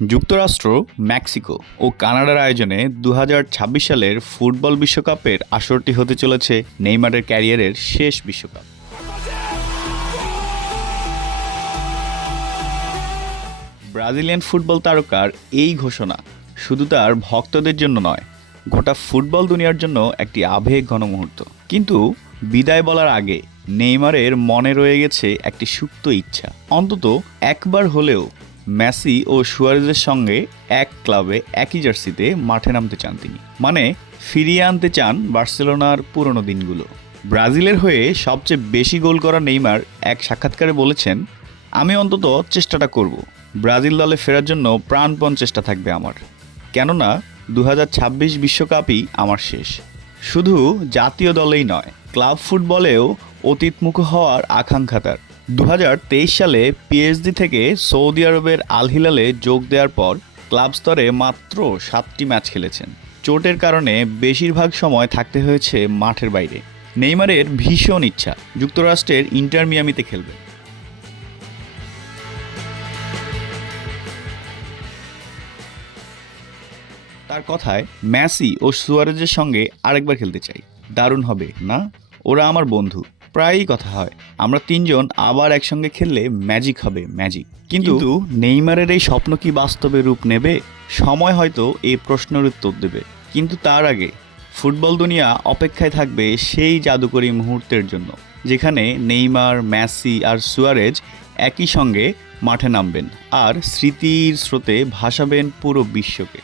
যুক্তরাষ্ট্র, মেক্সিকো ও কানাডার আয়োজনে ২০২৬ সালের ফুটবল বিশ্বকাপের আসরটি হতে চলেছে নেইমারের ক্যারিয়ারের শেষ বিশ্বকাপ। ব্রাজিলিয়ান ফুটবল তারকার এই ঘোষণা শুধু তার ভক্তদের জন্য নয়, গোটা ফুটবল দুনিয়ার জন্য একটি আবেগ ঘন মুহূর্ত। কিন্তু বিদায় বলার আগে নেইমারের মনে রয়ে গেছে একটি সুপ্ত ইচ্ছা, অন্তত একবার হলেও মেসি ও সুয়ারেজের সঙ্গে এক ক্লাবে একই জার্সিতে মাঠে নামতে চান তিনি। মানে ফিরিয়ে আনতে চান বার্সেলোনার পুরনো দিনগুলো। ব্রাজিলের হয়ে সবচেয়ে বেশি গোল করা নেইমার এক সাক্ষাৎকারে বলেছেন, আমি অন্তত চেষ্টাটা করব। ব্রাজিল দলে ফেরার জন্য প্রাণপণ চেষ্টা থাকবে আমার, কেননা ২০২৬ বিশ্বকাপই আমার শেষ। শুধু জাতীয় দলেই নয়, ক্লাব ফুটবলেও অতীতমুখ হওয়ার আকাঙ্ক্ষা তার। ২০২৩ সালে পিএসজি থেকে সৌদি আরবের আল হিলালে যোগ দেওয়ার পর ক্লাব স্তরে মাত্র ৭টি ম্যাচ খেলেছেন। চোটের কারণে বেশিরভাগ সময় থাকতে হয়েছে মাঠের বাইরে। নেইমারের ভীষণ ইচ্ছা যুক্তরাষ্ট্রের ইন্টার মিয়ামিতে খেলবে। তার কথায়, মেসি ও সুয়ারেজের সঙ্গে আরেকবার খেলতে চাই। দারুণ হবে না? ওরা আমার বন্ধু, প্রায়ই কথা হয়, আমরা তিনজন আবার একসঙ্গে খেললে ম্যাজিক হবে, ম্যাজিক। কিন্তু নেইমারের এই স্বপ্ন কি বাস্তবে রূপ নেবে? সময় হয়তো এই প্রশ্নের উত্তর দেবে। কিন্তু তার আগে ফুটবল দুনিয়া অপেক্ষায় থাকবে সেই জাদুকরী মুহূর্তের জন্য, যেখানে নেইমার, মেসি আর সুয়ারেজ একই সঙ্গে মাঠে নামবেন আর স্মৃতির স্রোতে ভাসাবেন পুরো বিশ্বকে।